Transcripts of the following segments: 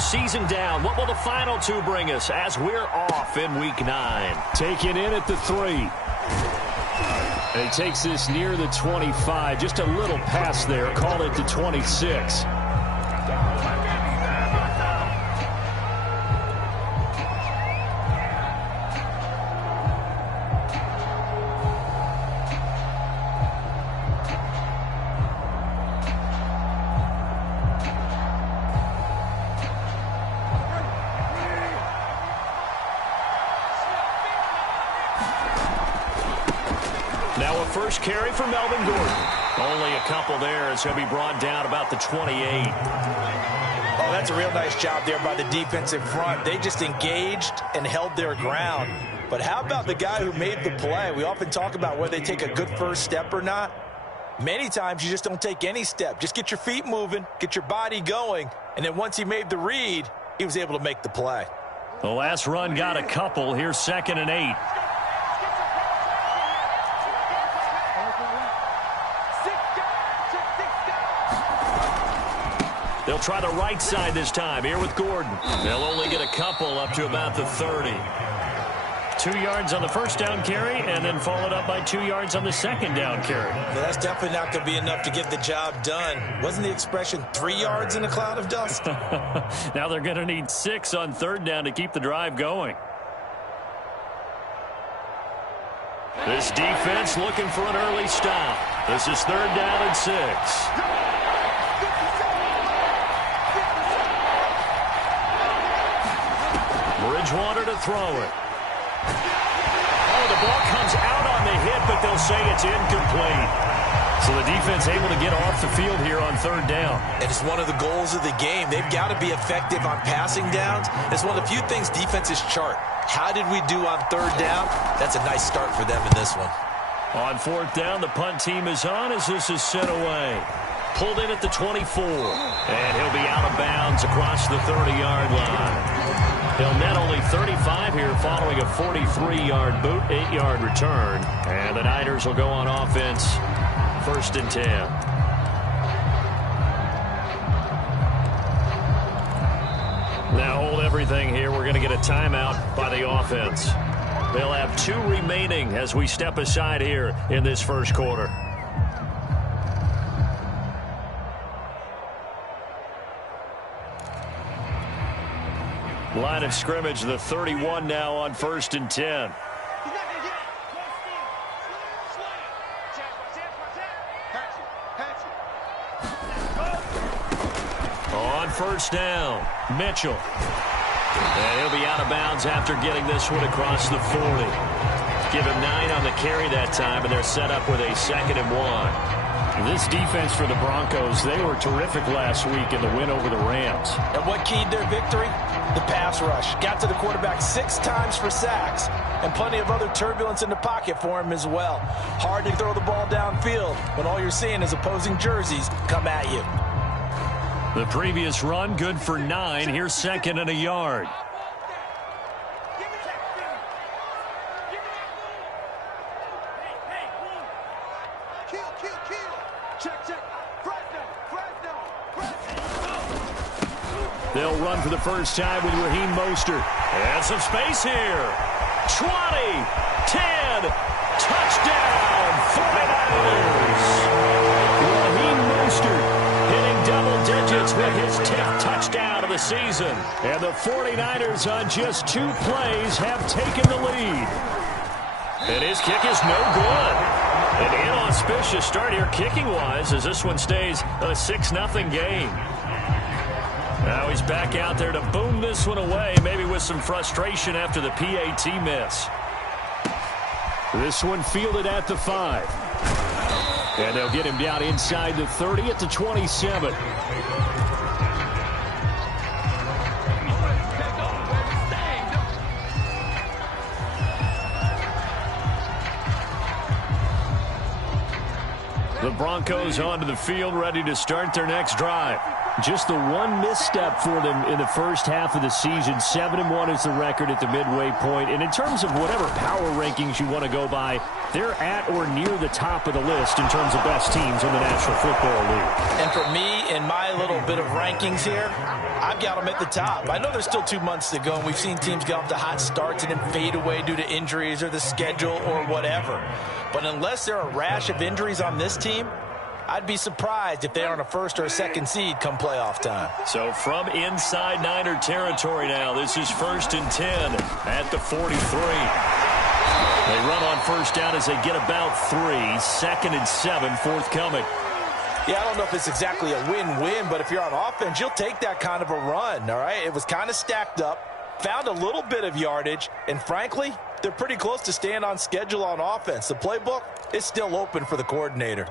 regular season down. What will the final two bring us as we're off in Week 9? Taken in at the 3. And he takes this near the 25. Just a little pass there. Call it the 26. Now a first carry for Melvin Gordon. Only a couple there as he'll be brought down about the 28. Oh, that's a real nice job there by the defensive front. They just engaged and held their ground. But how about the guy who made the play? We often talk about whether they take a good first step or not. Many times you just don't take any step. Just get your feet moving, get your body going, and then once he made the read, he was able to make the play. The last run got a couple. Here's 2nd and 8. They'll try the right side this time here with Gordon. They'll only get a couple up to about the 30. 2 yards on the first down carry and then followed up by 2 yards on the second down carry. Well, that's definitely not going to be enough to get the job done. Wasn't the expression 3 yards in a cloud of dust? Now they're going to need 6 on 3rd down to keep the drive going. This defense looking for an early stop. This is 3rd down and 6. Bridgewater to throw it. Oh, the ball comes out on the hit, but they'll say it's incomplete. So the defense able to get off the field here on 3rd down. And it's one of the goals of the game. They've got to be effective on passing downs. It's one of the few things defenses chart. How did we do on 3rd down? That's a nice start for them in this one. On 4th down, the punt team is on as this is sent away. Pulled in at the 24. And he'll be out of bounds across the 30-yard line. He'll net only 35 here following a 43-yard boot, 8-yard return. And the Niners will go on offense, 1st and 10. Now hold everything here. We're going to get a timeout by the offense. They'll have 2 remaining as we step aside here in this first quarter. Line of scrimmage, the 31 now on 1st and 10. On 1st down, Mitchell. And he'll be out of bounds after getting this one across the 40. Give him 9 on the carry that time, and they're set up with a 2nd and 1. This defense for the Broncos, they were terrific last week in the win over the Rams. And what keyed their victory? The pass rush. Got to the quarterback 6 times for sacks, and plenty of other turbulence in the pocket for him as well. Hard to throw the ball downfield when all you're seeing is opposing jerseys come at you. The previous run, good for 9. Here's 2nd and a yard. They'll run for the first time with Raheem Mostert. And some space here. 20, 10, touchdown, 49ers. Raheem Mostert hitting double digits with his 10th touchdown of the season. And the 49ers on just 2 plays have taken the lead. And his kick is no good. An inauspicious start here kicking-wise as this one stays a 6-0 game. Now he's back out there to boom this one away, maybe with some frustration after the PAT miss. This one fielded at the 5. And they'll get him down inside the 30 at the 27. The Broncos onto the field, ready to start their next drive. Just the one misstep for them in the first half of the season. 7-1 is the record at the midway point. And in terms of whatever power rankings you want to go by, they're at or near the top of the list in terms of best teams in the National Football League. And for me, in my little bit of rankings here, I've got them at the top. I know there's still 2 months to go, and we've seen teams get off to hot starts and then fade away due to injuries or the schedule or whatever. But unless there are a rash of injuries on this team, I'd be surprised if they aren't a first or a second seed come playoff time. So from inside Niner territory now, this is 1st and 10 at the 43. They run on first down as they get about 3. 2nd and 7 forthcoming. Yeah, I don't know if it's exactly a win-win, but if you're on offense, you'll take that kind of a run, all right? It was kind of stacked up, found a little bit of yardage, and frankly, they're pretty close to staying on schedule on offense. The playbook is still open for the coordinator.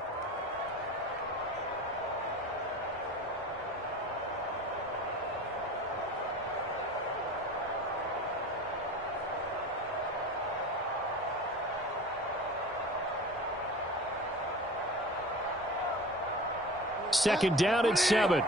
Second down and 7.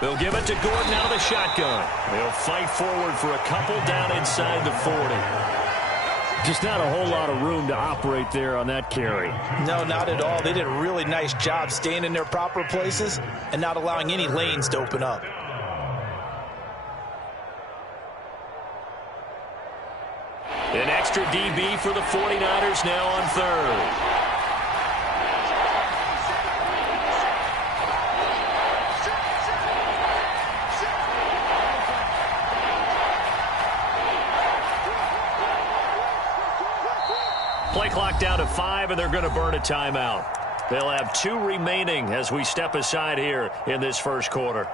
They'll give it to Gordon out of the shotgun. They'll fight forward for a couple down inside the 40. Just not a whole lot of room to operate there on that carry. No, not at all. They did a really nice job staying in their proper places and not allowing any lanes to open up. An extra DB for the 49ers now on 3rd. Play clock down to 5, and they're going to burn a timeout. They'll have 2 remaining as we step aside here in this first quarter.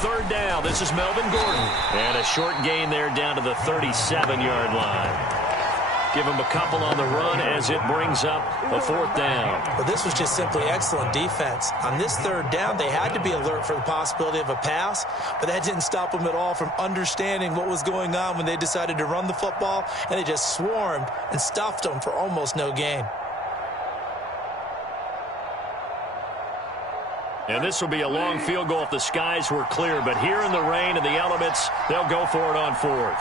Third down, this is Melvin Gordon. And a short gain there down to the 37-yard line. Give him a couple on the run as it brings up a 4th down. Well, this was just simply excellent defense. On this 3rd down, they had to be alert for the possibility of a pass, but that didn't stop them at all from understanding what was going on when they decided to run the football, and they just swarmed and stuffed them for almost no gain. And this will be a long field goal if the skies were clear. But here in the rain and the elements, they'll go for it on 4th.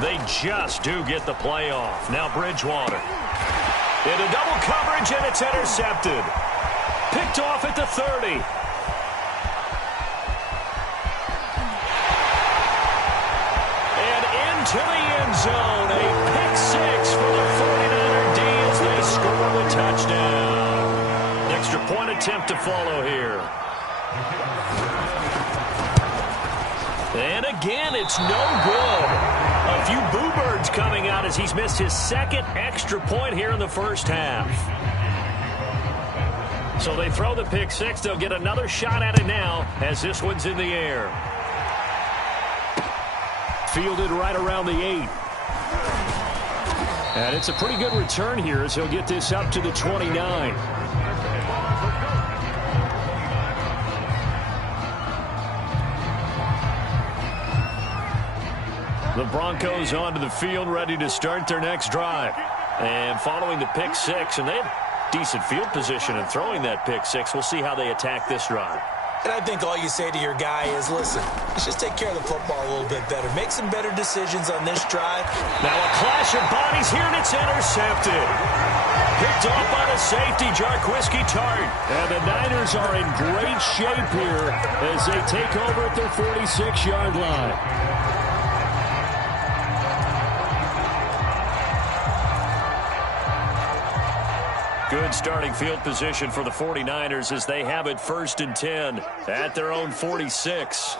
They just do get the play off. Now Bridgewater. Into double coverage, and it's intercepted. Picked off at the 30. To the end zone, a pick 6 for the 49er D as they score the touchdown. Extra point attempt to follow here. And again, it's no good. A few boo birds coming out as he's missed his 2nd extra point here in the first half. So they throw the pick 6. They'll get another shot at it now as this one's in the air. Fielded right around the 8. And it's a pretty good return here as he'll get this up to the 29. The Broncos onto the field, ready to start their next drive. And following the pick 6, and they have decent field position in throwing that pick 6. We'll see how they attack this drive. And I think all you say to your guy is, listen, let's just take care of the football a little bit better. Make some better decisions on this drive. Now a clash of bodies here, and it's intercepted. Picked off by the safety, Jarquiski Tart. And the Niners are in great shape here as they take over at their 46-yard line. Good starting field position for the 49ers as they have it 1st and 10 at their own 46.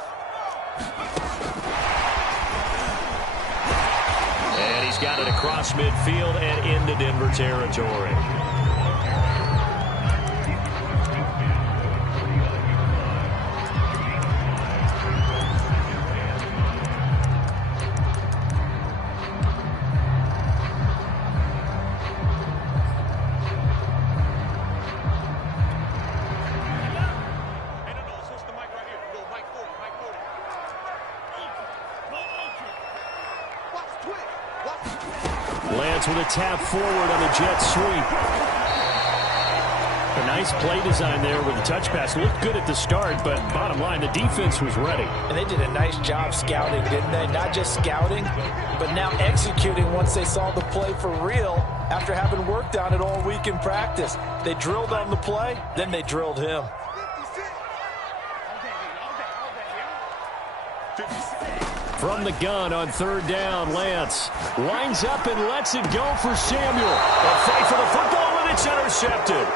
And he's got it across midfield and into Denver territory. Lance with a tap forward on the jet sweep. A nice play design there with the touch pass. Looked good at the start, but bottom line, the defense was ready. And they did a nice job scouting, didn't they? Not just scouting, but now executing once they saw the play for real after having worked on it all week in practice. They drilled on the play, then they drilled him. From the gun on 3rd down, Lance lines up and lets it go for Samuel. A fight for the football, and it's intercepted.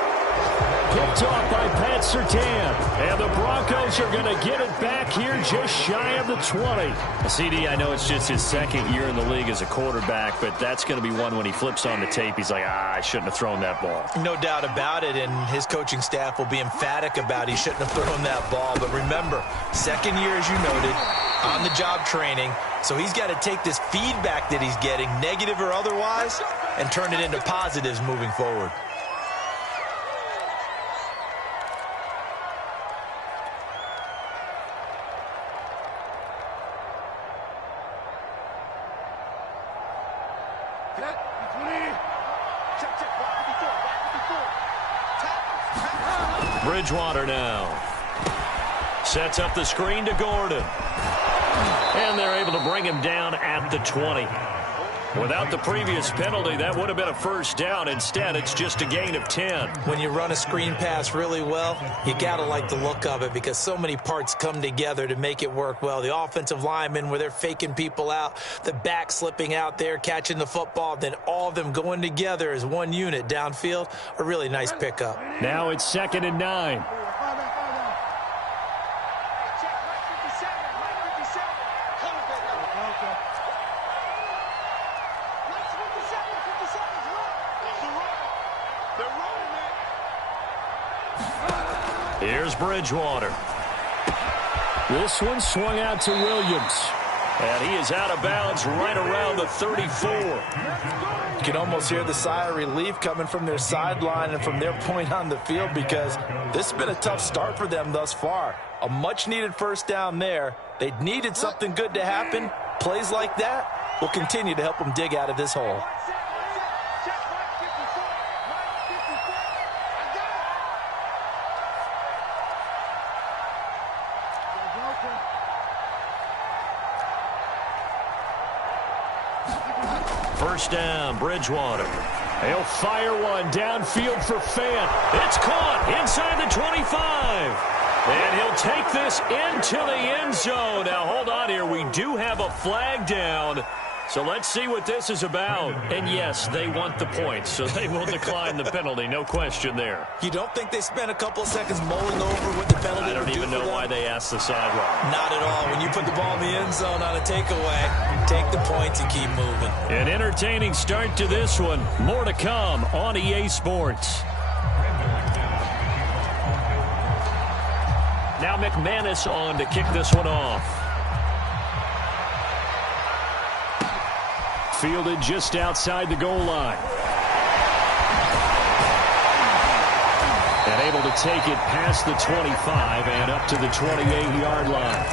Picked off by Pat Surtain. And the Broncos are going to get it back here just shy of the 20. CD, I know it's just his 2nd year in the league as a quarterback, but that's going to be one when he flips on the tape. He's like, I shouldn't have thrown that ball. No doubt about it, and his coaching staff will be emphatic about he shouldn't have thrown that ball. But remember, 2nd year, as you noted, on-the-job training, so he's got to take this feedback that he's getting, negative or otherwise, and turn it into positives moving forward. Bridgewater now. Sets up the screen to Gordon. And they're able to bring him down at the 20. Without the previous penalty, that would have been a 1st down. Instead, it's just a gain of 10. When you run a screen pass really well, you got to like the look of it because so many parts come together to make it work well. The offensive linemen, where they're faking people out, the back slipping out there, catching the football, then all of them going together as one unit downfield, a really nice pickup. Now it's 2nd and 9. Here's Bridgewater. This one swung out to Williams. And he is out of bounds right around the 34. You can almost hear the sigh of relief coming from their sideline and from their point on the field because this has been a tough start for them thus far. A much-needed 1st down there. They needed something good to happen. Plays like that will continue to help them dig out of this hole. First down, Bridgewater. He'll fire one downfield for Fant. It's caught inside the 25. And he'll take this into the end zone. Now, hold on here. We do have a flag down. So let's see what this is about. And yes, they want the points, so they will decline the penalty. No question there. You don't think they spent a couple of seconds mulling over what the penalty I don't even know why they asked the sideline. Not at all. When you put the ball in the end zone on a takeaway, take the points and keep moving. An entertaining start to this one. More to come on EA Sports. Now McManus on to kick this one off. Fielded just outside the goal line. And able to take it past the 25 and up to the 28-yard line.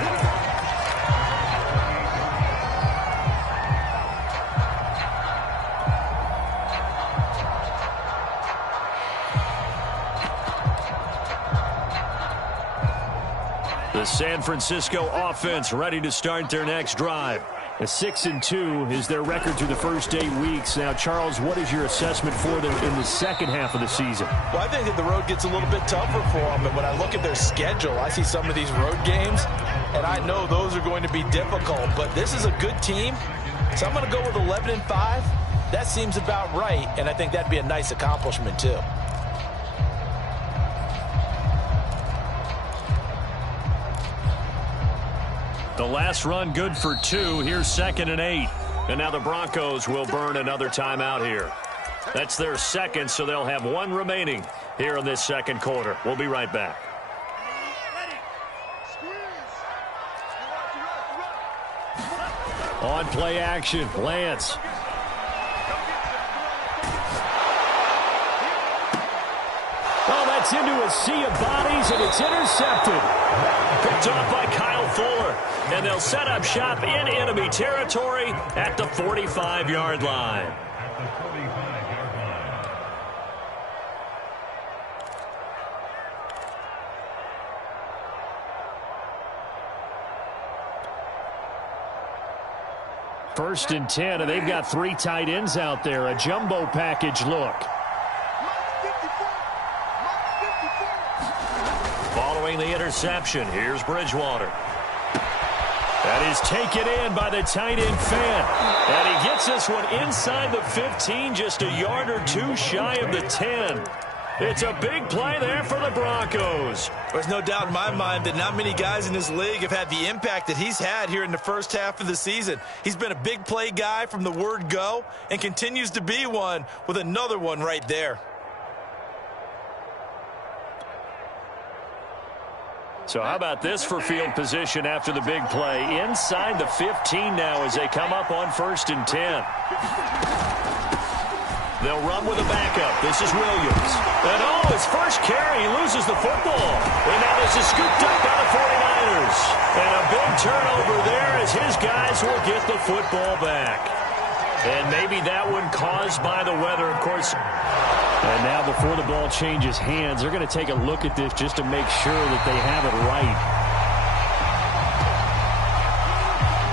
The San Francisco offense ready to start their next drive. A 6-2 is their record through the first 8 weeks. Now, Charles, what is your assessment for them in the second half of the season? Well, I think that the road gets a little bit tougher for them. And when I look at their schedule, I see some of these road games, and I know those are going to be difficult. But this is a good team, so I'm going to go with 11-5. That seems about right, and I think that'd be a nice accomplishment, too. The last run good for 2. Here's 2nd and 8. And now the Broncos will burn another timeout here. That's their second, so they'll have 1 remaining here in this second quarter. We'll be right back. On play action, Lance. Oh, that's into a sea of bodies, and it's intercepted. Picked off by Kyle Fuller. And they'll set up shop in enemy territory at the 45-yard line. First and 10, and they've got 3 tight ends out there. A jumbo package look. Following the interception, here's Bridgewater. That is taken in by the tight end fan. And he gets this one inside the 15, just a yard or 2 shy of the 10. It's a big play there for the Broncos. There's no doubt in my mind that not many guys in this league have had the impact that he's had here in the first half of the season. He's been a big play guy from the word go and continues to be one with another one right there. So how about this for field position after the big play? Inside the 15 now as they come up on 1st and 10. They'll run with a backup. This is Williams. And oh, his first carry, he loses the football. And now this is scooped up by the 49ers. And a big turnover there as his guys will get the football back. And maybe that one caused by the weather, of course. And now before the ball changes hands, they're going to take a look at this just to make sure that they have it right.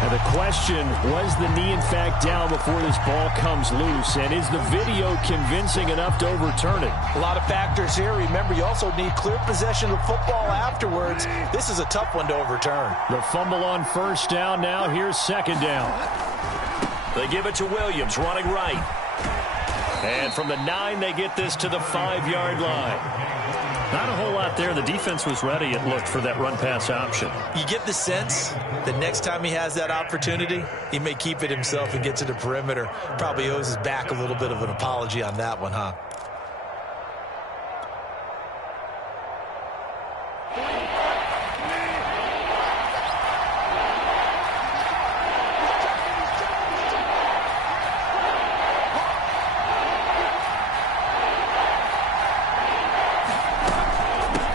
And the question, was the knee in fact down before this ball comes loose? And is the video convincing enough to overturn it? A lot of factors here. Remember, you also need clear possession of football afterwards. This is a tough one to overturn. The fumble on 1st down now. Here's 2nd down. They give it to Williams, running right. And from the 9, they get this to the 5-yard line. Not a whole lot there. The defense was ready, it looked, for that run-pass option. You get the sense that next time he has that opportunity, he may keep it himself and get to the perimeter. Probably owes his back a little bit of an apology on that one, huh?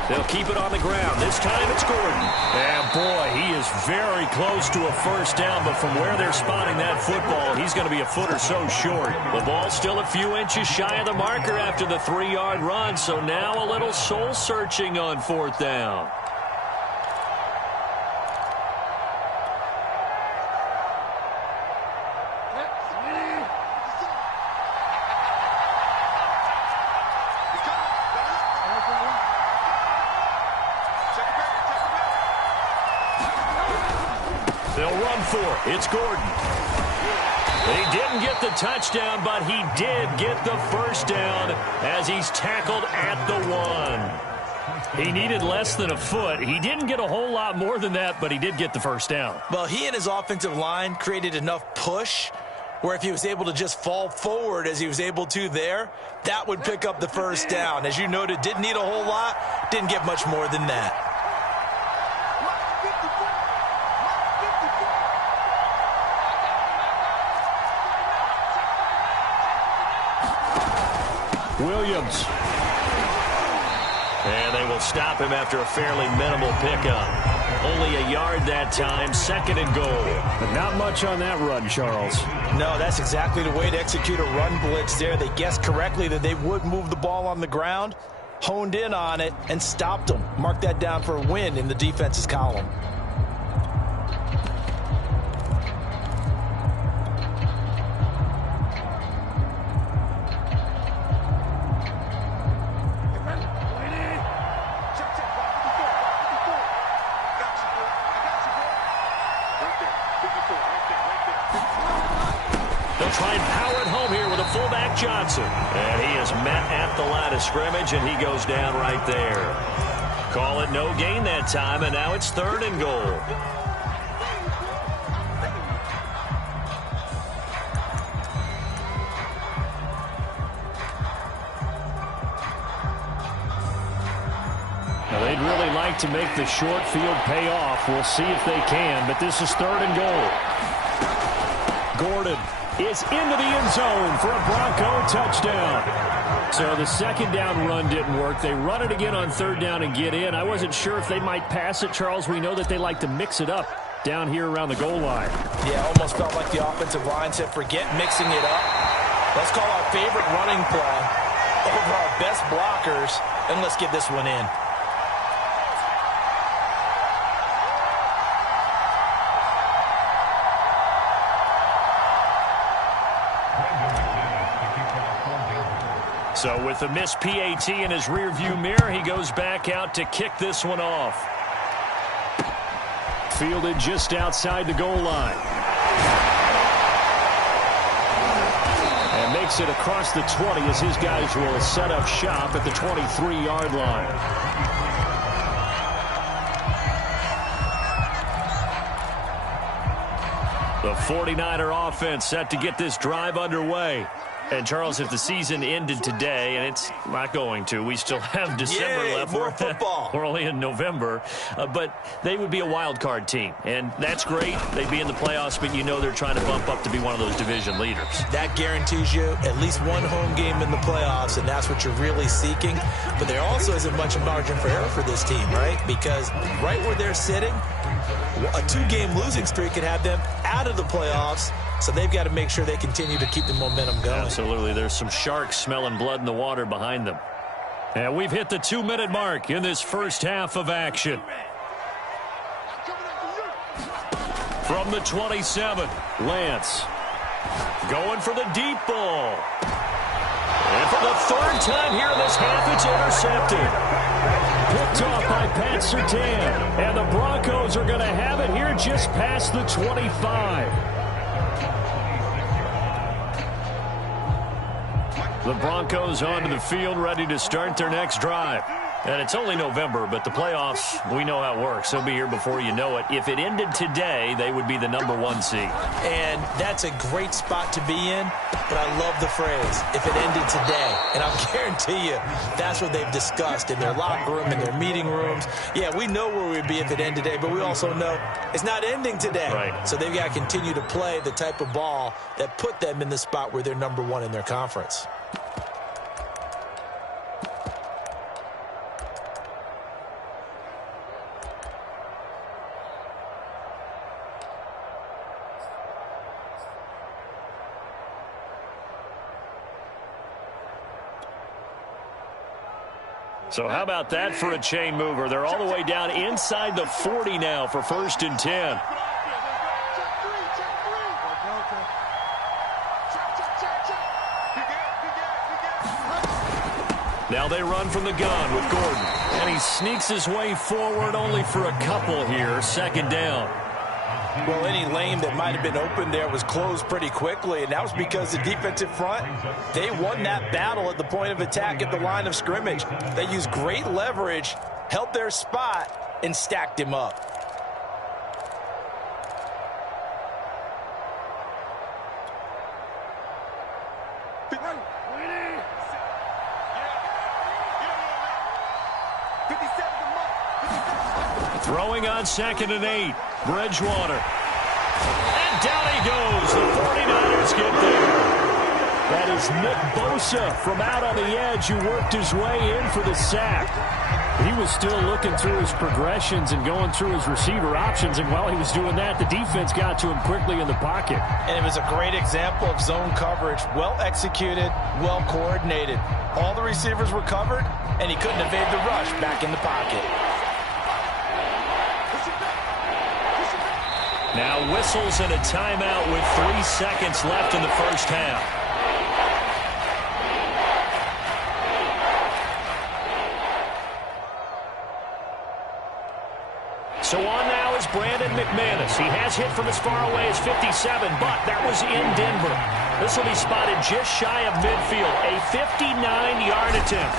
They'll keep it on the ground. This time it's Gordon. And, boy, he is very close to a 1st down, but from where they're spotting that football, he's going to be a foot or so short. The ball's still a few inches shy of the marker after the 3-yard run, so now a little soul-searching on 4th down. It's Gordon. He didn't get the touchdown, but he did get the 1st down as he's tackled at the 1. He needed less than a foot. He didn't get a whole lot more than that, but he did get the 1st down. Well, he and his offensive line created enough push where if he was able to just fall forward as he was able to there, that would pick up the 1st down. As you noted, didn't need a whole lot, didn't get much more than that. Williams. And they will stop him after a fairly minimal pickup. Only a yard that time, 2nd and goal. But not much on that run, Charles. No, that's exactly the way to execute a run blitz there. They guessed correctly that they would move the ball on the ground, honed in on it, and stopped them. Mark that down for a win in the defense's column. They'll try and power it home here with a fullback Johnson. And he is met at the line of scrimmage, and he goes down right there. Call it no gain that time, and now it's 3rd and goal. Now, they'd really like to make the short field pay off. We'll see if they can, but this is 3rd and goal. Gordon is into the end zone for a Bronco touchdown. So the second down run didn't work. They run it again on 3rd down and get in. I wasn't sure if they might pass it, Charles. We know that they like to mix it up down here around the goal line. Yeah, almost felt like the offensive line said, forget mixing it up. Let's call our favorite running play over our best blockers, and let's get this one in. So with the missed PAT in his rearview mirror, he goes back out to kick this one off. Fielded just outside the goal line. And makes it across the 20 as his guys will set up shop at the 23-yard line. The 49er offense set to get this drive underway. And, Charles, if the season ended today, and it's not going to, we still have December left. More football. We're only in November. But they would be a wild card team. And that's great. They'd be in the playoffs, but you know they're trying to bump up to be one of those division leaders. That guarantees you at least one home game in the playoffs, and that's what you're really seeking. But there also isn't much margin for error for this team, right? Because right where they're sitting, a 2-game losing streak could have them out of the playoffs. So they've got to make sure they continue to keep the momentum going. Absolutely. There's some sharks smelling blood in the water behind them. And we've hit the 2-minute mark in this first half of action. From the 27, Lance going for the deep ball. And for the 3rd time here in this half, it's intercepted. Picked off by Pat Surtain. And the Broncos are going to have it here just past the 25. The Broncos onto the field, ready to start their next drive. And it's only November, but the playoffs, we know how it works. They'll be here before you know it. If it ended today, they would be the #1 seed. And that's a great spot to be in, but I love the phrase, if it ended today. And I'll guarantee you, that's what they've discussed in their locker room, in their meeting rooms. Yeah, we know where we'd be if it ended today, but we also know it's not ending today. Right. So they've got to continue to play the type of ball that put them in the spot where they're #1 in their conference. So how about that for a chain mover? They're all the way down inside the 40 now for 1st and 10. Now they run from the gun with Gordon. And he sneaks his way forward only for a couple here. 2nd down. Well, any lane that might have been open there was closed pretty quickly, and that was because the defensive front, they won that battle at the point of attack at the line of scrimmage. They used great leverage, held their spot, and stacked him up. Throwing on 2nd and 8. Bridgewater. And down he goes. The 49ers get there. That is Nick Bosa from out on the edge who worked his way in for the sack. He was still looking through his progressions and going through his receiver options, and while he was doing that, the defense got to him quickly in the pocket. And it was a great example of zone coverage. Well executed, well coordinated. All the receivers were covered, and he couldn't evade the rush back in the pocket. Now whistles and a timeout with 3 seconds left in the first half. So on now now is Brandon McManus. He has hit from as far away as 57, but that was in Denver. This will be spotted just shy of midfield. A 59-yard attempt.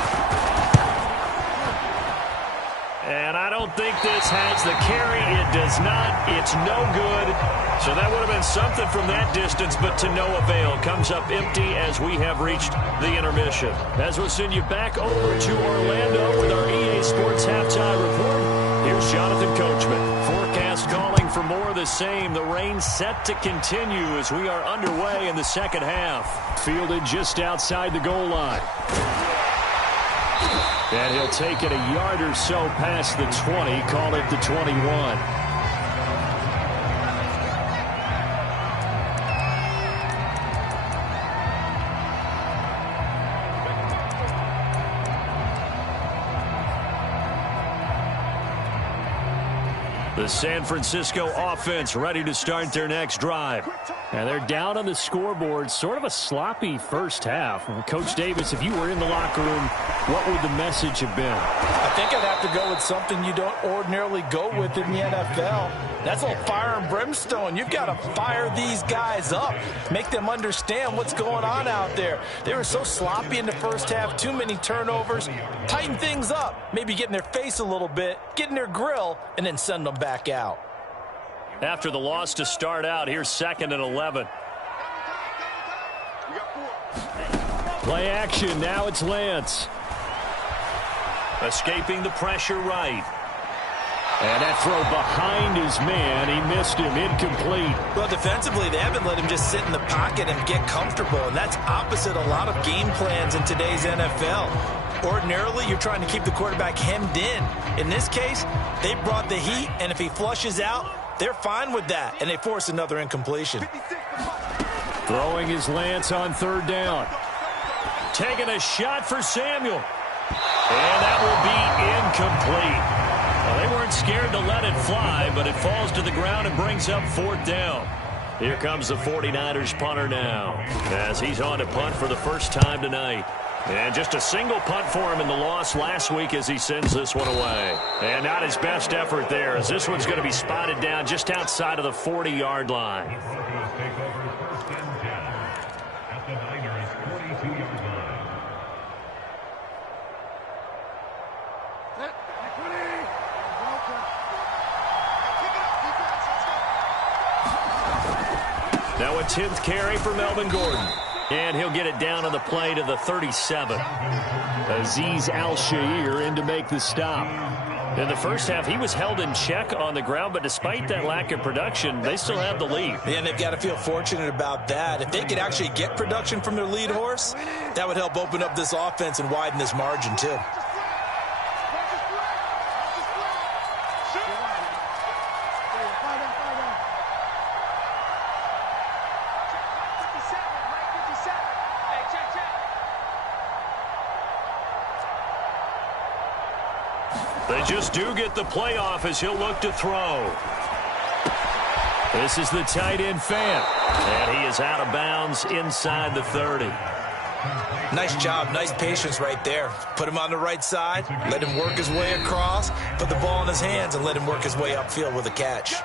And I don't think this has the carry. It does not. It's no good. So that would have been something from that distance, but to no avail. Comes up empty as we have reached the intermission. As we'll send you back over to Orlando with our EA Sports Halftime Report, here's Jonathan Coachman. Forecast calling for more of the same. The rain set to continue as we are underway in the second half. Fielded just outside the goal line. And he'll take it a yard or so past the 20, call it the 21. The San Francisco offense ready to start their next drive. And they're down on the scoreboard. Sort of a sloppy first half. Coach Davis, if you were in the locker room, what would the message have been? I think I'd have to go with something you don't ordinarily go with in the NFL. That's all fire and brimstone. You've got to fire these guys up. Make them understand what's going on out there. They were so sloppy in the first half. Too many turnovers. Tighten things up. Maybe get in their face a little bit. Get in their grill. And then send them back out. After the loss to start out, here's 2nd and 11. Play action. Now it's Lance. Escaping the pressure right. And that throw behind his man. He missed him. Incomplete. Well, defensively, they haven't let him just sit in the pocket and get comfortable. And that's opposite a lot of game plans in today's NFL. Ordinarily, you're trying to keep the quarterback hemmed in. In this case, they brought the heat, and if he flushes out, they're fine with that, and they force another incompletion. Throwing his Lance on 3rd down. Taking a shot for Samuel. And that will be incomplete. Well, they weren't scared to let it fly, but it falls to the ground and brings up 4th down. Here comes the 49ers punter now, as he's on to punt for the first time tonight. And just a single punt for him in the loss last week as he sends this one away. And not his best effort there, as this one's going to be spotted down just outside of the 40-yard line. Now a 10th carry for Melvin Gordon. And he'll get it down on the play to the 37. Azeez Al-Shaair in to make the stop. In the first half, he was held in check on the ground, but despite that lack of production, they still have the lead. Yeah, and they've got to feel fortunate about that. If they could actually get production from their lead horse, that would help open up this offense and widen this margin, too. They just do get the playoff as he'll look to throw. This is the tight end Fant. And he is out of bounds inside the 30. Nice job. Nice patience right there. Put him on the right side. Let him work his way across. Put the ball in his hands and let him work his way upfield with a catch.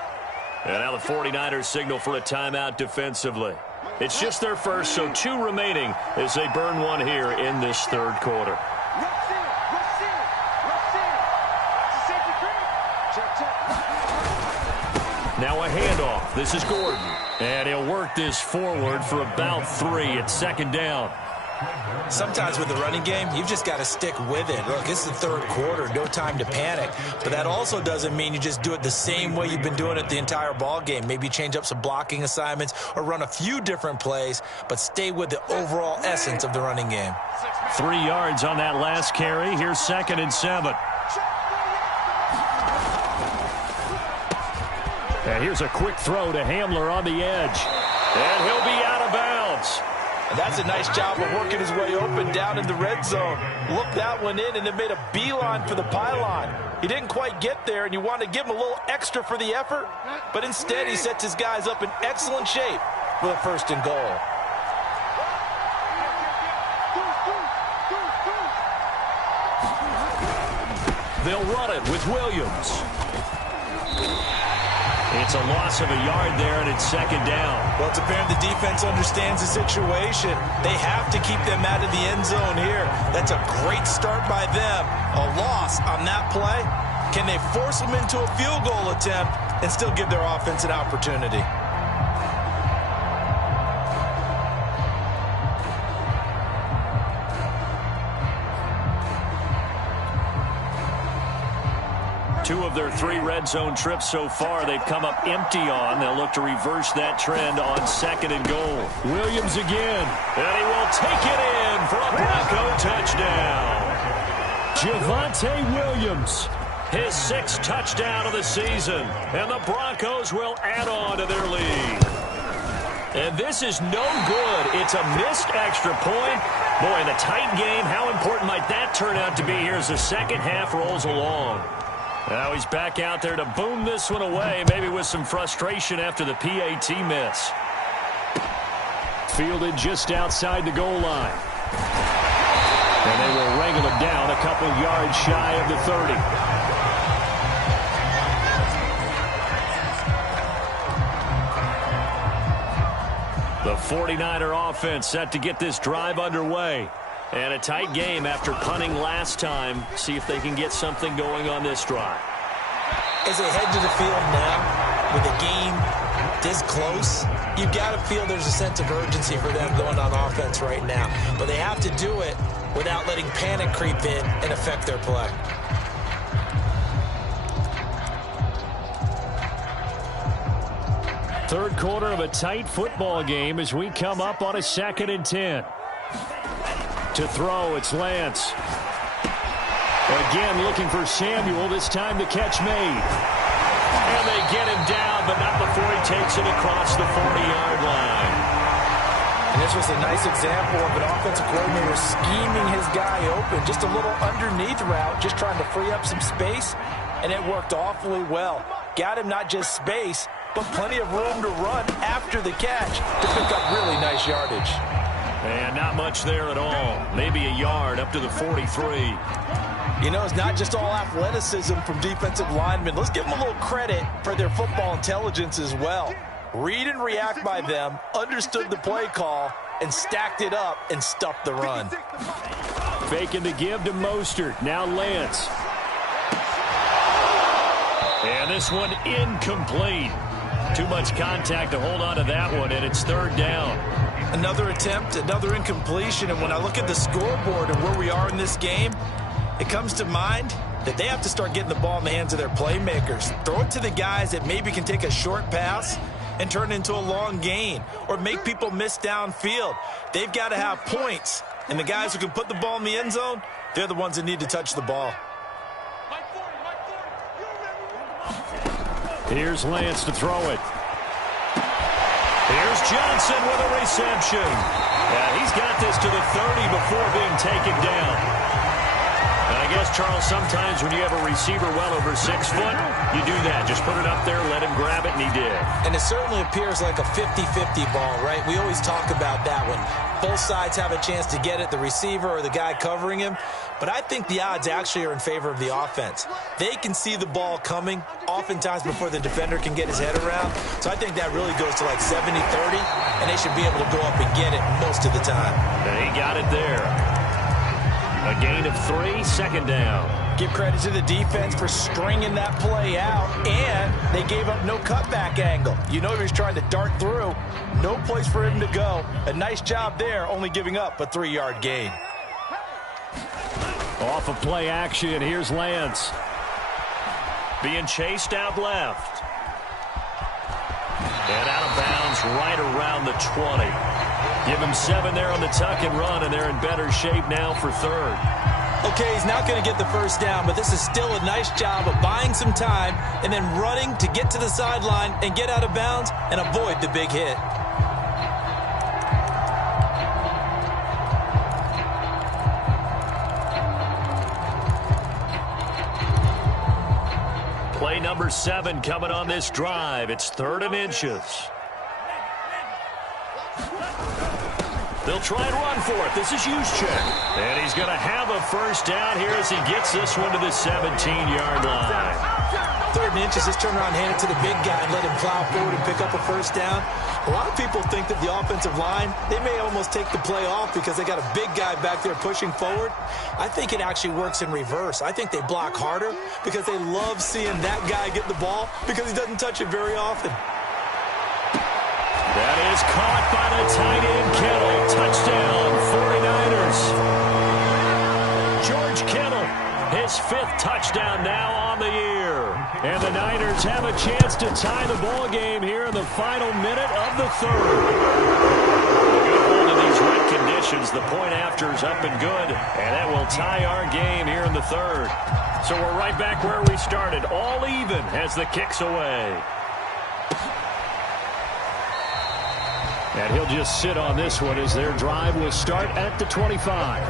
And now the 49ers signal for a timeout defensively. It's just their first, so 2 remaining as they burn one here in this 3rd quarter. Now a handoff. This is Gordon. And he'll work this forward for about 3 at 2nd down. Sometimes with the running game, you've just got to stick with it. Look, it's the 3rd quarter, no time to panic. But that also doesn't mean you just do it the same way you've been doing it the entire ball game. Maybe change up some blocking assignments or run a few different plays, but stay with the overall essence of the running game. 3 yards on that last carry. Here's 2nd and 7. And here's a quick throw to Hamler on the edge. And he'll be out of bounds. And that's a nice job of working his way open down in the red zone. Looked that one in and then made a beeline for the pylon. He didn't quite get there, and you want to give him a little extra for the effort. But instead, he sets his guys up in excellent shape with a 1st and goal. They'll run it with Williams. It's a loss of a yard there, and it's second down. Well, it's apparent the defense understands the situation. They have to keep them out of the end zone here. That's a great start by them. A loss on that play. Can they force them into a field goal attempt and still give their offense an opportunity? Two of their 3 red zone trips so far, they've come up empty on. They'll look to reverse that trend on second and goal. Williams again. And he will take it in for a Bronco touchdown. Javonte Williams. His 6th touchdown of the season. And the Broncos will add on to their lead. And this is no good. It's a missed extra point. Boy, in a tight game, how important might that turn out to be here as the second half rolls along? Now he's back out there to boom this one away, maybe with some frustration after the PAT miss. Fielded just outside the goal line. And they will wrangle him down a couple yards shy of the 30. The 49er offense set to get this drive underway. And a tight game after punting last time. See if they can get something going on this drive. As they head to the field now, with the game this close, you've got to feel there's a sense of urgency for them going on offense right now. But they have to do it without letting panic creep in and affect their play. Third quarter of a tight football game as we come up on a 2nd and 10. To throw, it's Lance. Again looking for Samuel, this time the catch made. And they get him down, but not before he takes it across the 40-yard line. And this was a nice example of an offensive coordinator scheming his guy open. Just a little underneath route, just trying to free up some space, and it worked awfully well. Got him not just space, but plenty of room to run after the catch to pick up really nice yardage. And not much there at all. Maybe a yard up to the 43. You know, it's not just all athleticism from defensive linemen. Let's give them a little credit for their football intelligence as well. Read and react by them, understood the play call, and stacked it up and stuffed the run. Faking the give to Mostert. Now Lance. And this one incomplete. Too much contact to hold on to that one, and it's 3rd down. Another attempt, another incompletion, and when I look at the scoreboard and where we are in this game, it comes to mind that they have to start getting the ball in the hands of their playmakers. Throw it to the guys that maybe can take a short pass and turn it into a long gain or make people miss downfield. They've got to have points, and the guys who can put the ball in the end zone, they're the ones that need to touch the ball. Here's Lance to throw it. Here's Johnson with a reception. Yeah, he's got this to the 30 before being taken down. And I guess, Charles, sometimes when you have a receiver well over 6 foot, you do that. Just put it up there, let him grab it, and he did. And it certainly appears like a 50-50 ball, right? We always talk about that one. Both sides have a chance to get it, the receiver or the guy covering him. But I think the odds actually are in favor of the offense. They can see the ball coming oftentimes before the defender can get his head around. So I think that really goes to like 70-30, and they should be able to go up and get it most of the time. And he got it there. A gain of 3, 2nd down. Give credit to the defense for stringing that play out, and they gave up no cutback angle. You know he was trying to dart through. No place for him to go. A nice job there, only giving up a 3-yard gain. Off of play action, here's Lance. Being chased out left. And out of bounds right around the 20. Give him 7 there on the tuck and run, and they're in better shape now for 3rd. Okay, he's not going to get the first down, but this is still a nice job of buying some time and then running to get to the sideline and get out of bounds and avoid the big hit. Play number 7 coming on this drive. It's 3rd and inches. They'll try and run for it. This is Juszczyk. And he's going to have a first down here as he gets this one to the 17-yard line. 3rd and inches, just turn around, hand it to the big guy, and let him plow forward and pick up a first down. A lot of people think that the offensive line, they may almost take the play off because they got a big guy back there pushing forward. I think it actually works in reverse. I think they block harder because they love seeing that guy get the ball because he doesn't touch it very often. That is caught by the tight end, Kittle. Touchdown, 49ers. George Kittle, his 5th touchdown now on the year. And the Niners have a chance to tie the ball game here in the final minute of the 3rd. A good hold of these wet conditions. The point after is up and good. And that will tie our game here in the 3rd. So we're right back where we started. All even as the kick's away. And he'll just sit on this one as their drive will start at the 25.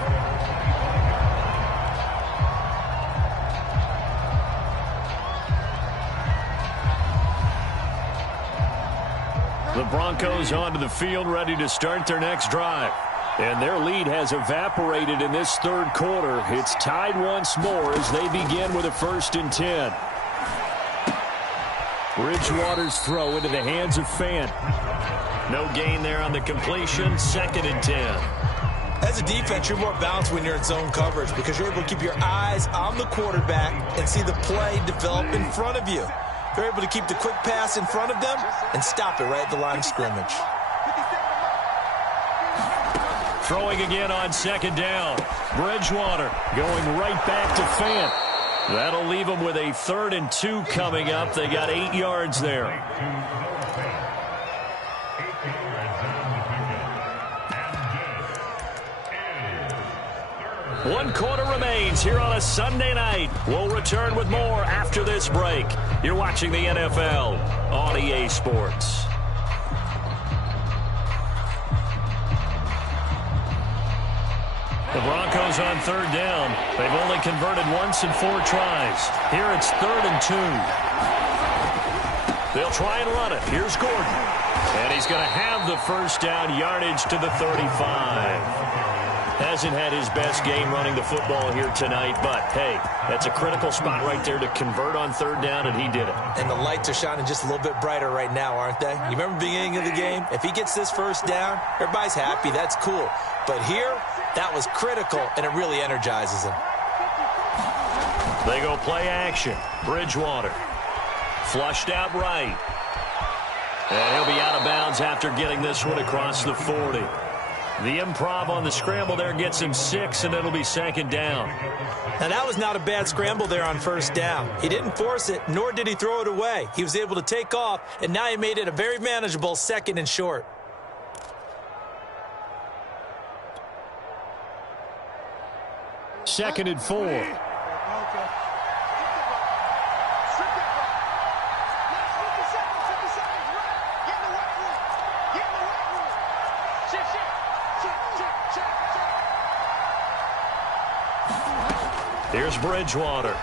The Broncos onto the field, ready to start their next drive. And their lead has evaporated in this 3rd quarter. It's tied once more as they begin with a 1st and 10. Bridgewater's throw into the hands of Fant. No gain there on the completion. 2nd and 10. As a defense, you're more balanced when you're in zone coverage because you're able to keep your eyes on the quarterback and see the play develop in front of you. They're able to keep the quick pass in front of them and stop it right at the line of scrimmage. Throwing again on 2nd down. Bridgewater going right back to Fant. That'll leave them with a 3rd and 2 coming up. They got 8 yards there. 1 quarter remains here on a Sunday night. We'll return with more after this break. You're watching the NFL on EA Sports. The Broncos on 3rd down. They've only converted once in 4 tries. Here it's 3rd and 2. They'll try and run it. Here's Gordon. And he's going to have the first down, yardage to the 35. Hasn't had his best game running the football here tonight, but, hey, that's a critical spot right there to convert on 3rd down, and he did it. And the lights are shining just a little bit brighter right now, aren't they? You remember the beginning of the game? If he gets this first down, everybody's happy. That's cool. But here, that was critical, and it really energizes him. They go play action. Bridgewater. Flushed out right. And he'll be out of bounds after getting this one across the 40. The improv on the scramble there gets him 6, and it'll be 2nd down. Now, that was not a bad scramble there on 1st down. He didn't force it, nor did he throw it away. He was able to take off, and now he made it a very manageable 2nd and short. Second and 4. Here's Bridgewater.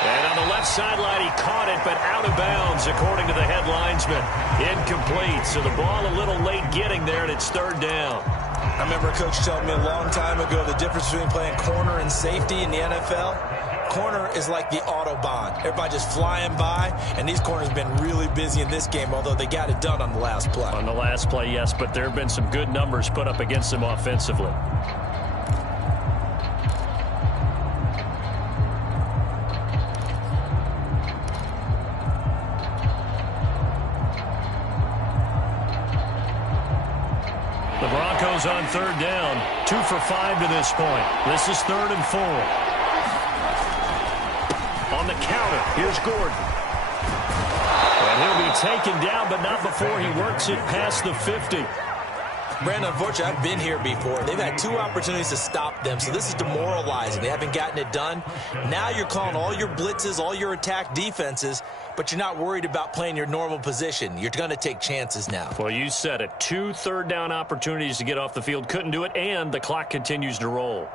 And on the left sideline, he caught it, but out of bounds, according to the head linesman. Incomplete, so the ball a little late getting there, and it's 3rd down. I remember a coach telling me a long time ago the difference between playing corner and safety in the NFL. Corner is like the Autobahn. Everybody just flying by, and these corners have been really busy in this game, although they got it done on the last play. On the last play, yes, but there have been some good numbers put up against them offensively. The Broncos on 3rd down, 2 for 5 to this point. This is 3rd and 4. On the counter, here's Gordon. And he'll be taken down, but not before he works it past the 50. Brandon, unfortunately, I've been here before. They've had 2 opportunities to stop them, so this is demoralizing. They haven't gotten it done. Now you're calling all your blitzes, all your attack defenses, but you're not worried about playing your normal position. You're going to take chances now. Well, you said it. 2 third-down opportunities to get off the field. Couldn't do it, and the clock continues to roll.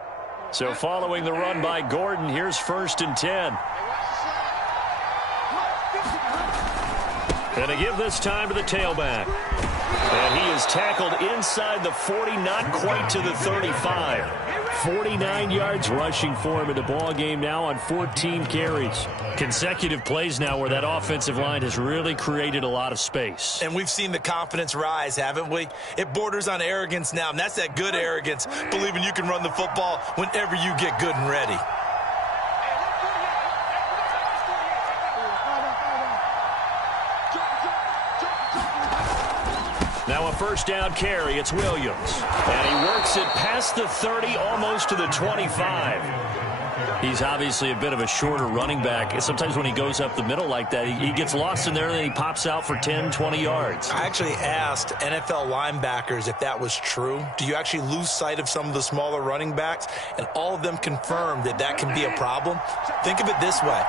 So following the run by Gordon, here's 1st and 10. And to give this time to the tailback. And he is tackled inside the 40, not quite to the 35. 49 yards rushing for him in the ball game now on 14 carries. Consecutive plays now where that offensive line has really created a lot of space. And we've seen the confidence rise, haven't we? It borders on arrogance now, and that's that good arrogance, believing you can run the football whenever you get good and ready. Now a first down carry. It's Williams. And he works it past the 30, almost to the 25. He's obviously a bit of a shorter running back. Sometimes when he goes up the middle like that, he gets lost in there and then he pops out for 10, 20 yards. I actually asked NFL linebackers if that was true. Do you actually lose sight of some of the smaller running backs? And all of them confirmed that that can be a problem. Think of it this way.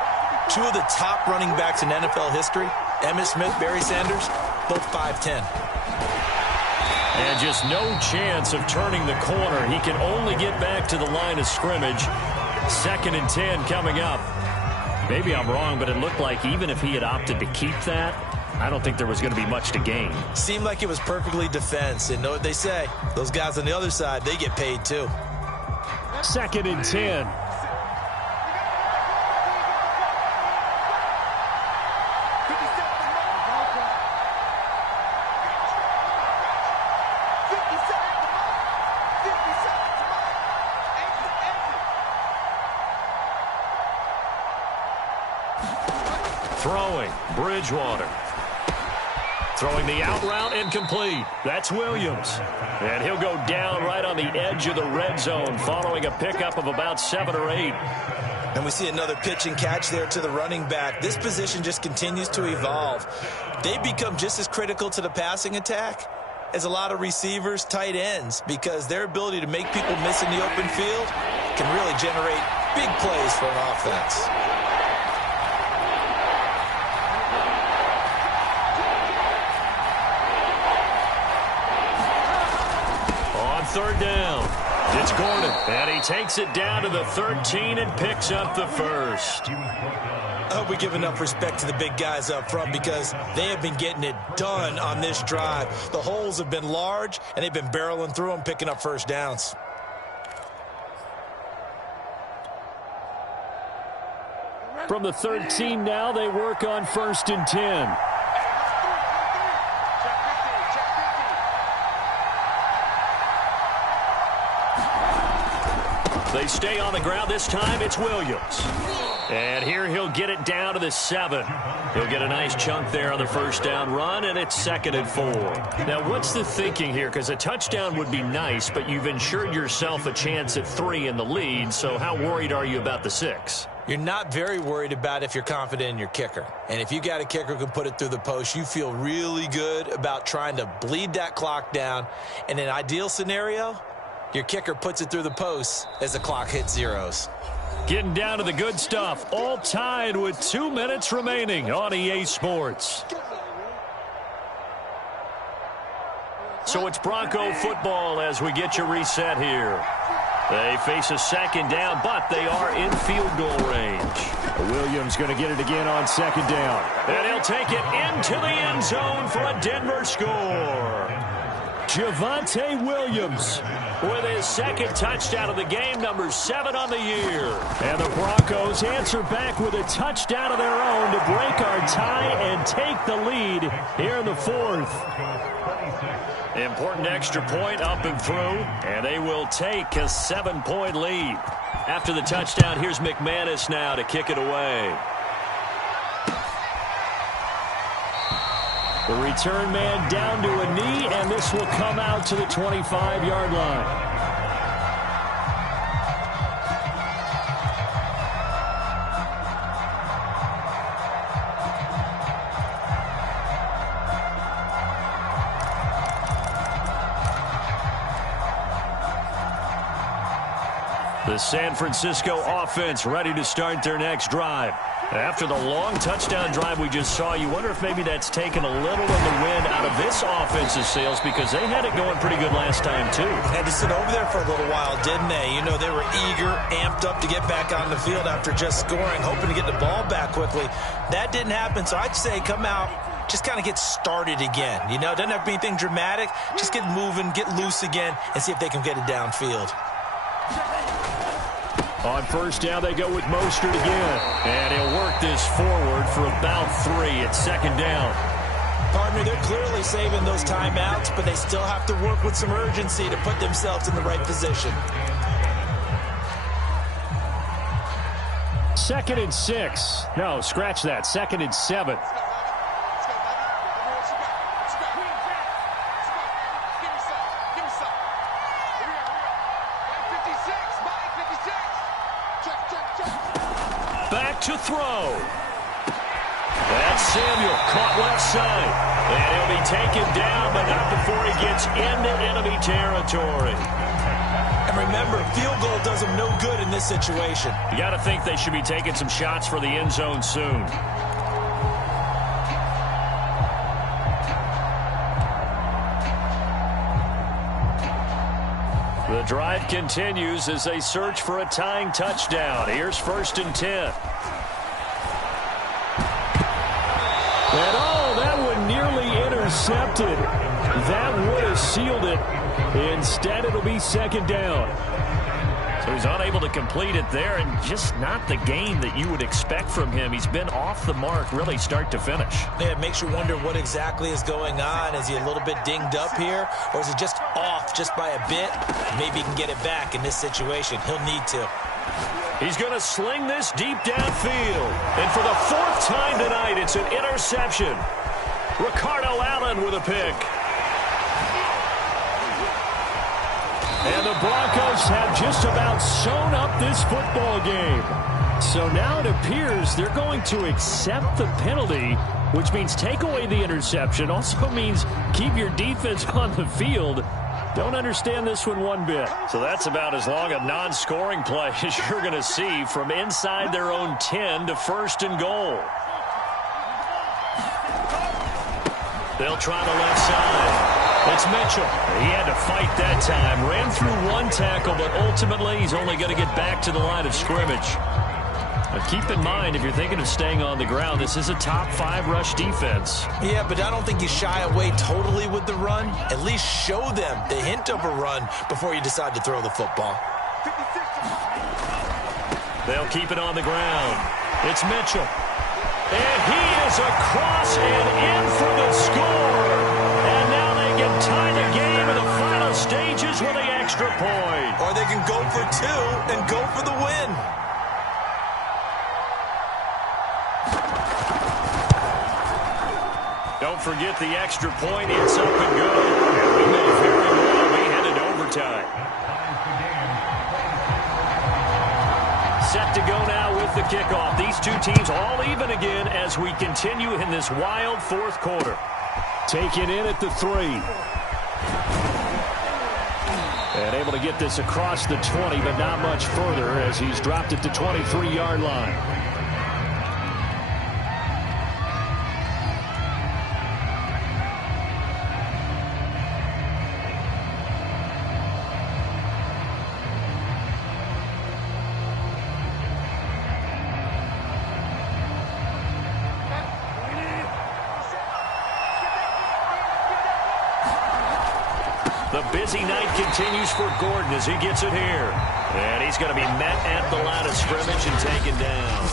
Two of the top running backs in NFL history, Emmitt Smith, Barry Sanders, both 5'10". And just no chance of turning the corner. He can only get back to the line of scrimmage. 2nd and 10 coming up. Maybe I'm wrong, but it looked like even if he had opted to keep that, I don't think there was going to be much to gain. Seemed like it was perfectly defense. And know what they say? Those guys on the other side, they get paid too. 2nd and 10. Throwing, Bridgewater. Throwing the out route incomplete. That's Williams. And he'll go down right on the edge of the red zone following a pickup of about 7 or 8. And we see another pitch and catch there to the running back. This position just continues to evolve. They become just as critical to the passing attack as a lot of receivers, tight ends, because their ability to make people miss in the open field can really generate big plays for an offense. Third down. It's Gordon. And he takes it down to the 13 and picks up the first. I hope we give enough respect to the big guys up front because they have been getting it done on this drive. The holes have been large, and they've been barreling through them, picking up first downs. From the 13 now, they work on 1st and 10. They stay on the ground. This time it's Williams. And here he'll get it down to the 7. He'll get a nice chunk there on the first down run, and it's 2nd and 4. Now, what's the thinking here? Because a touchdown would be nice, but you've ensured yourself a chance at 3 in the lead, so how worried are you about the 6? You're not very worried about if you're confident in your kicker. And if you got a kicker who can put it through the post, you feel really good about trying to bleed that clock down. In an ideal scenario, your kicker puts it through the post as the clock hits zeros. Getting down to the good stuff. All tied with 2 minutes remaining on EA Sports. So it's Bronco football as we get you reset here. They face a 2nd down, but they are in field goal range. Williams going to get it again on 2nd down. And he'll take it into the end zone for a Denver score. Javonte Williams with his 2nd touchdown of the game, number 7 on the year. And the Broncos answer back with a touchdown of their own to break our tie and take the lead here in the 4th. Important extra point up and through, and they will take a 7-point lead. After the touchdown, here's McManus now to kick it away. The return man down to a knee, and this will come out to the 25-yard line. The San Francisco offense ready to start their next drive. After the long touchdown drive we just saw, you wonder if maybe that's taken a little of the wind out of this offense's sails because they had it going pretty good last time, too. Had to sit over there for a little while, didn't they? You know, they were eager, amped up to get back on the field after just scoring, hoping to get the ball back quickly. That didn't happen, so I'd say come out, just kind of get started again. You know, doesn't have to be anything dramatic. Just get moving, get loose again, and see if they can get it downfield. On first down, they go with Mostert again. And he'll work this forward for about 3 at second down. Partner, they're clearly saving those timeouts, but they still have to work with some urgency to put themselves in the right position. 2nd and 6. No, scratch that. 2nd and 7. Back to throw. That's Samuel, caught left side. And he'll be taken down, but not before he gets into enemy territory. And remember, field goal does them no good in this situation. You got to think they should be taking some shots for the end zone soon. The drive continues as they search for a tying touchdown. Here's 1st and 10. And oh, that one nearly intercepted. That would have sealed it. Instead, it'll be 2nd down. So he's unable to complete it there, and just not the game that you would expect from him. He's been off the mark really start to finish. Yeah, it makes you wonder what exactly is going on. Is he a little bit dinged up here, or is he just off just by a bit? Maybe he can get it back in this situation. He'll need to. He's going to sling this deep downfield. And for the 4th time tonight, it's an interception. Ricardo Allen with a pick. And the Broncos have just about sewn up this football game. So now it appears they're going to accept the penalty, which means take away the interception. Also means keep your defense on the field. Don't understand this one bit. So that's about as long a non-scoring play as you're going to see from inside their own 10 to 1st and goal. They'll try the left side. It's Mitchell. He had to fight that time. Ran through one tackle, but ultimately he's only going to get back to the line of scrimmage. Now keep in mind, if you're thinking of staying on the ground, this is a top 5 rush defense. Yeah, but I don't think you shy away totally with the run. At least show them the hint of a run before you decide to throw the football. They'll keep it on the ground. It's Mitchell. And he is across and in for the score. And now they can tie the game in the final stages with the extra point. Or they can go for 2 and go for the win. Don't forget the extra point. It's up and good. And we may very well be headed to overtime. Set to go now with the kickoff. These two teams all even again as we continue in this wild 4th quarter. Taken in at the 3. And able to get this across the 20, but not much further as he's dropped it to 23-yard line. The busy night continues for Gordon as he gets it here. And he's going to be met at the line of scrimmage and taken down.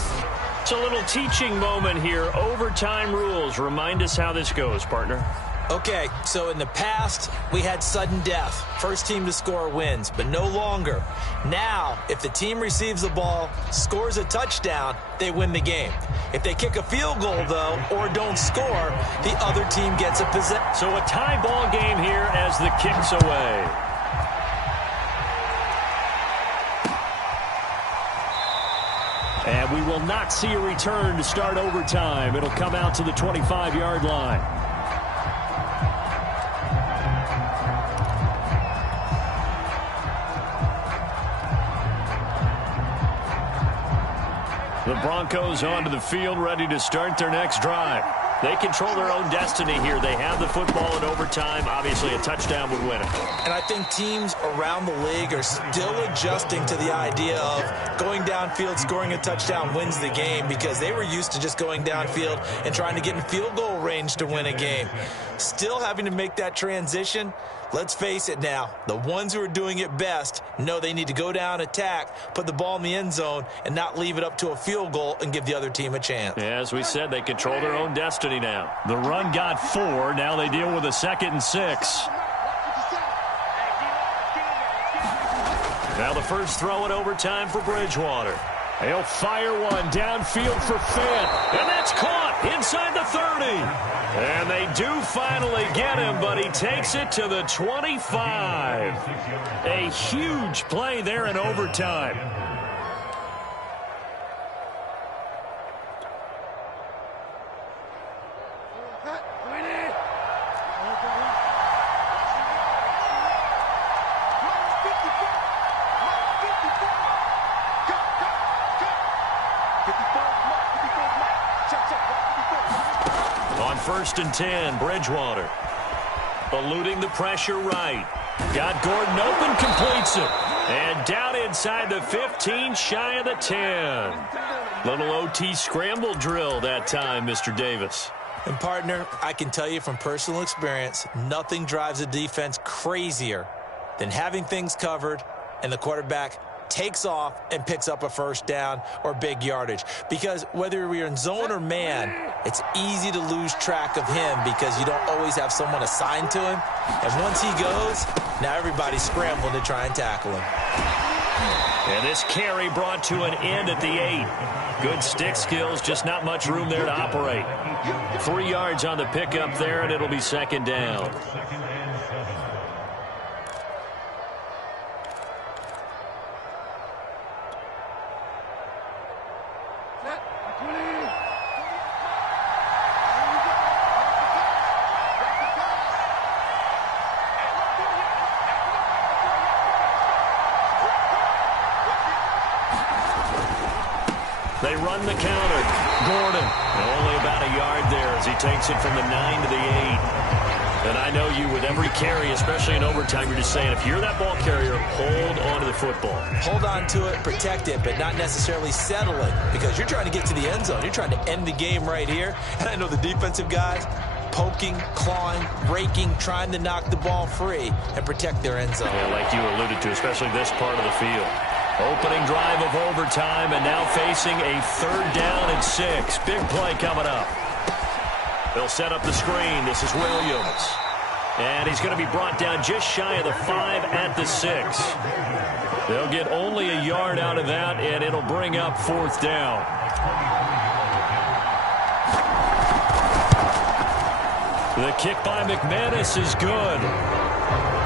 It's a little teaching moment here. Overtime rules. Remind us how this goes, partner. Okay, so in the past, we had sudden death. First team to score wins, but no longer. Now, if the team receives the ball, scores a touchdown, they win the game. If they kick a field goal, though, or don't score, the other team gets a possession. So a tie ball game here as the kick's away. And we will not see a return to start overtime. It'll come out to the 25-yard line. The Broncos onto the field, ready to start their next drive. They control their own destiny here. They have the football in overtime. Obviously, a touchdown would win it. And I think teams around the league are still adjusting to the idea of going downfield, scoring a touchdown wins the game, because they were used to just going downfield and trying to get in field goal range to win a game. Still having to make that transition. Let's face it now, the ones who are doing it best know they need to go down, attack, put the ball in the end zone, and not leave it up to a field goal and give the other team a chance. As we said, they control their own destiny now. The run got 4. Now they deal with a 2nd and 6. Now the first throw in overtime for Bridgewater. He'll fire one downfield for Fant, and that's caught inside the 30. And they do finally get him, but he takes it to the 25. A huge play there in overtime. On 1st and 10, Bridgewater eluding the pressure right. Got Gordon open, completes it. And down inside the 15, shy of the 10. Little OT scramble drill that time, Mr. Davis. And, partner, I can tell you from personal experience, nothing drives a defense crazier than having things covered and the quarterback takes off and picks up a first down or big yardage. Because whether we're in zone or man, it's easy to lose track of him because you don't always have someone assigned to him. And once he goes, now everybody's scrambling to try and tackle him. And this carry brought to an end at the 8. Good stick skills, just not much room there to operate. 3 yards on the pickup there, and it'll be 2nd down. They run the counter. Gordon, only about a yard there as he takes it from the 9 to the 8. And I know you, with every carry, especially in overtime, you're just saying, if you're that ball carrier, hold on to the football. Hold on to it, protect it, but not necessarily settle it, because you're trying to get to the end zone. You're trying to end the game right here. And I know the defensive guys poking, clawing, raking, trying to knock the ball free and protect their end zone. Yeah, like you alluded to, especially this part of the field. Opening drive of overtime, and now facing a 3rd down and 6. Big play coming up. They'll set up the screen. This is Williams. And he's going to be brought down just shy of the 5 at the 6. They'll get only a yard out of that, and it'll bring up 4th down. The kick by McManus is good.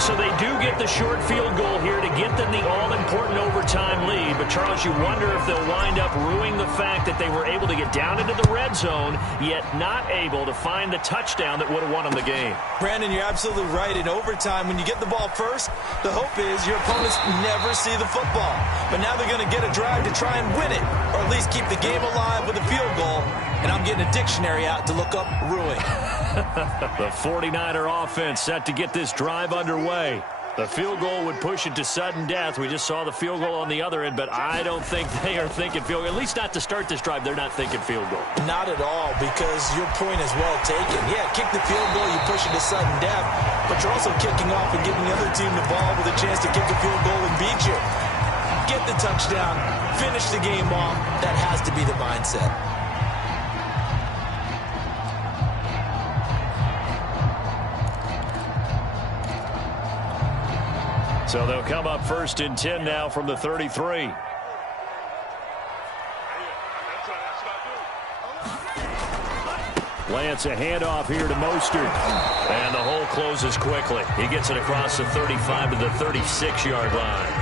So they do get the short field goal here to get them the all-important overtime lead. But, Charles, you wonder if they'll wind up ruining the fact that they were able to get down into the red zone, yet not able to find the touchdown that would have won them the game. Brandon, you're absolutely right. In overtime, when you get the ball first, the hope is your opponents never see the football. But now they're going to get a drive to try and win it, or at least keep the game alive with a field goal. And I'm getting a dictionary out to look up ruin. The 49er offense set to get this drive underway. The field goal would push it to sudden death. We just saw the field goal on the other end, but I don't think they are thinking field goal. At least not to start this drive. They're not thinking field goal. Not at all, because your point is well taken. Yeah, kick the field goal, you push it to sudden death, but you're also kicking off and giving the other team the ball with a chance to kick a field goal and beat you. Get the touchdown, finish the game off. That has to be the mindset. So they'll come up 1st and 10 now from the 33. Lance, a handoff here to Mostert. And the hole closes quickly. He gets it across the 35 to the 36-yard line.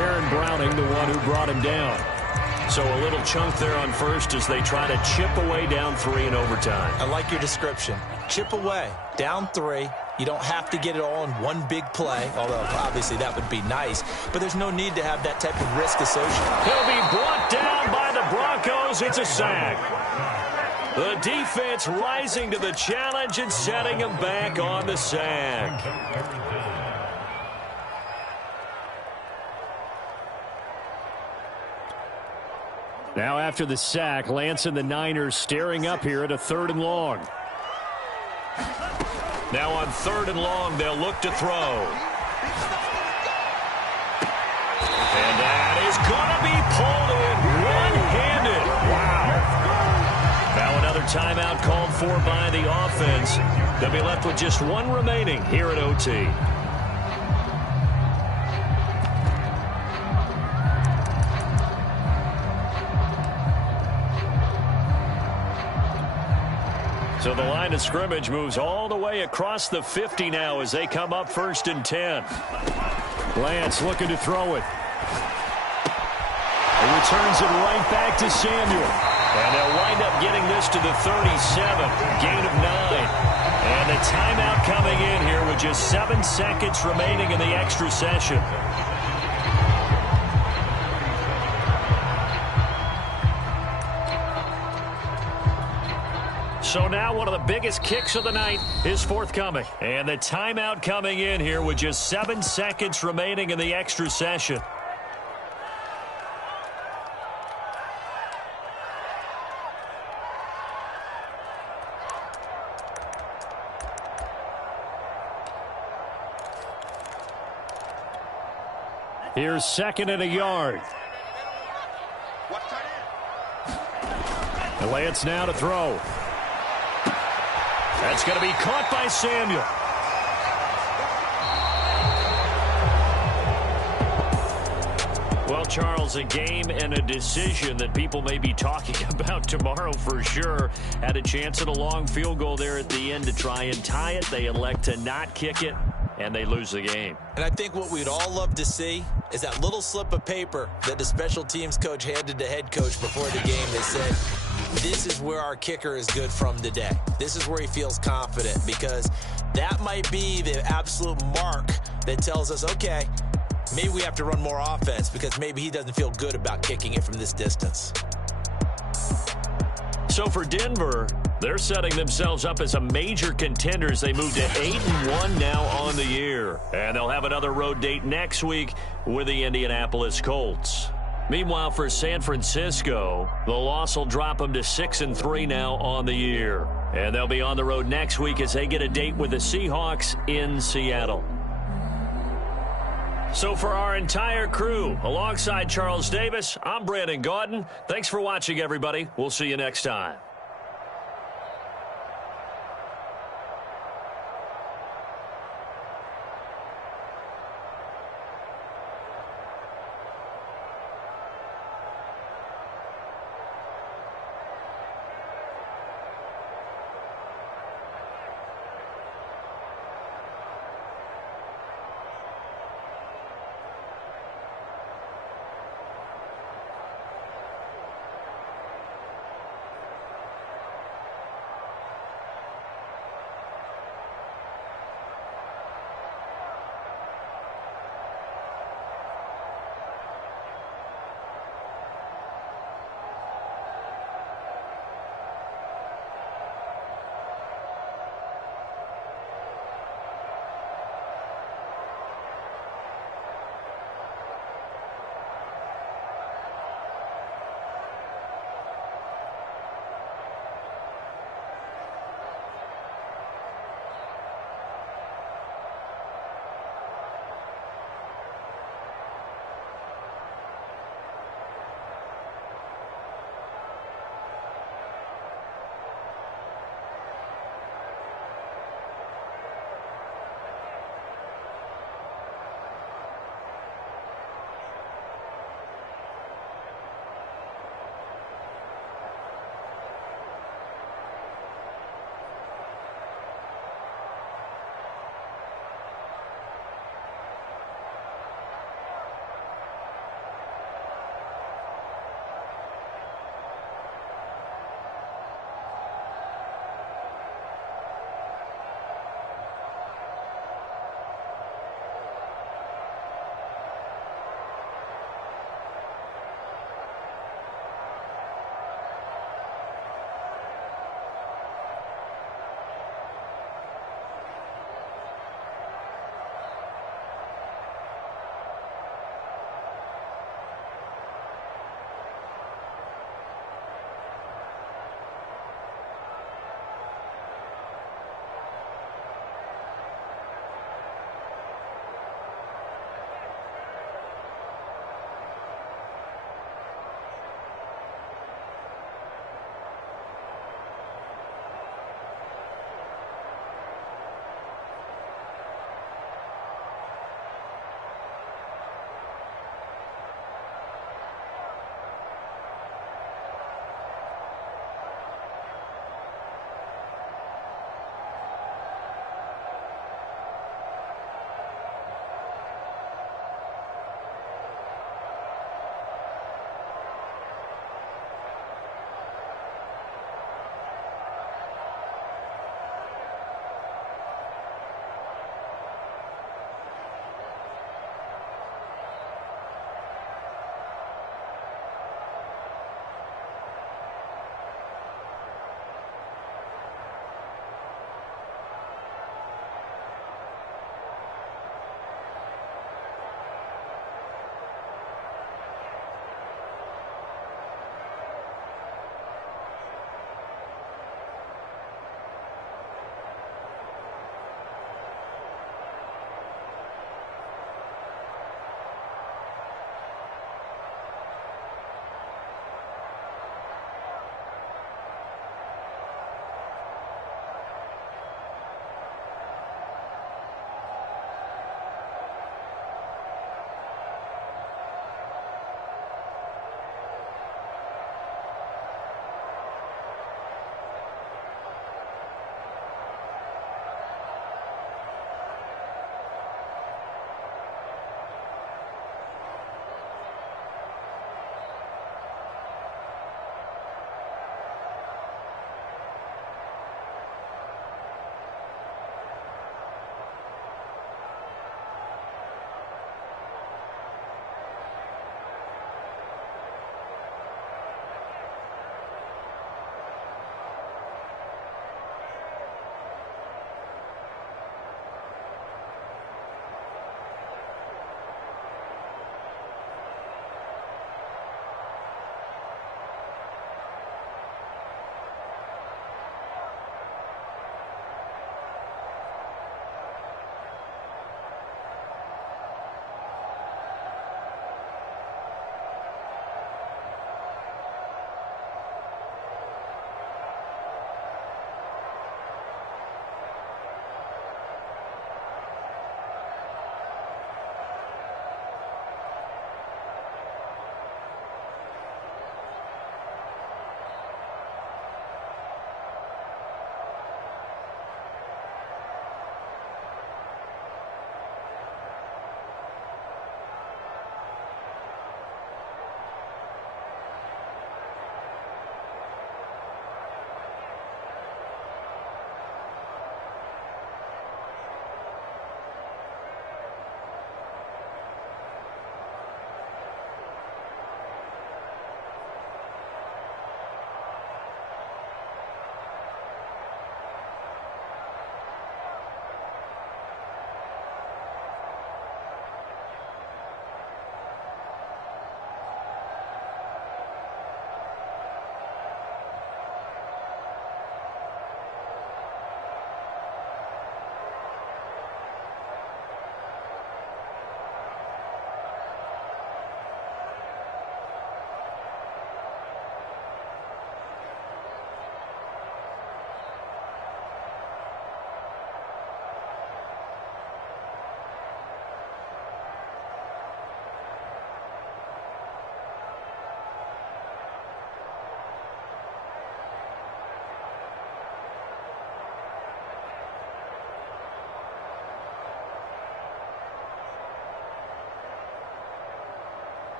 Aaron Browning, the one who brought him down. So a little chunk there on 1st as they try to chip away down 3 in overtime. I like your description. Chip away, down 3. You don't have to get it all in one big play, although obviously that would be nice. But there's no need to have that type of risk associated. He'll be brought down by the Broncos. It's a sack. The defense rising to the challenge and setting him back on the sack. Now after the sack, Lance and the Niners staring up here at a 3rd and long. Now on 3rd and long, they'll look to throw. And that is going to be pulled in one-handed. Wow. Now another timeout called for by the offense. They'll be left with just one remaining here at OT. So the line of scrimmage moves all the way across the 50 now as they come up 1st and 10. Lance looking to throw it. He returns it right back to Samuel. And they'll wind up getting this to the 37, gain of 9. And a timeout coming in here with just 7 seconds remaining in the extra session. So now one of the biggest kicks of the night is forthcoming. And the timeout coming in here with just 7 seconds remaining in the extra session. Here's 2nd and a yard. And Lance now to throw. That's going to be caught by Samuel. Well, Charles, a game and a decision that people may be talking about tomorrow for sure. Had a chance at a long field goal there at the end to try and tie it. They elect to not kick it, and they lose the game. And I think what we'd all love to see is that little slip of paper that the special teams coach handed to head coach before the game that said, this is where our kicker is good from today. This is where he feels confident, because that might be the absolute mark that tells us, okay, maybe we have to run more offense because maybe he doesn't feel good about kicking it from this distance. So for Denver, they're setting themselves up as a major contender as they move to 8-1 now on the year. And they'll have another road date next week with the Indianapolis Colts. Meanwhile, for San Francisco, the loss will drop them to 6-3 now on the year. And they'll be on the road next week as they get a date with the Seahawks in Seattle. So for our entire crew, alongside Charles Davis, I'm Brandon Gaudin. Thanks for watching, everybody. We'll see you next time.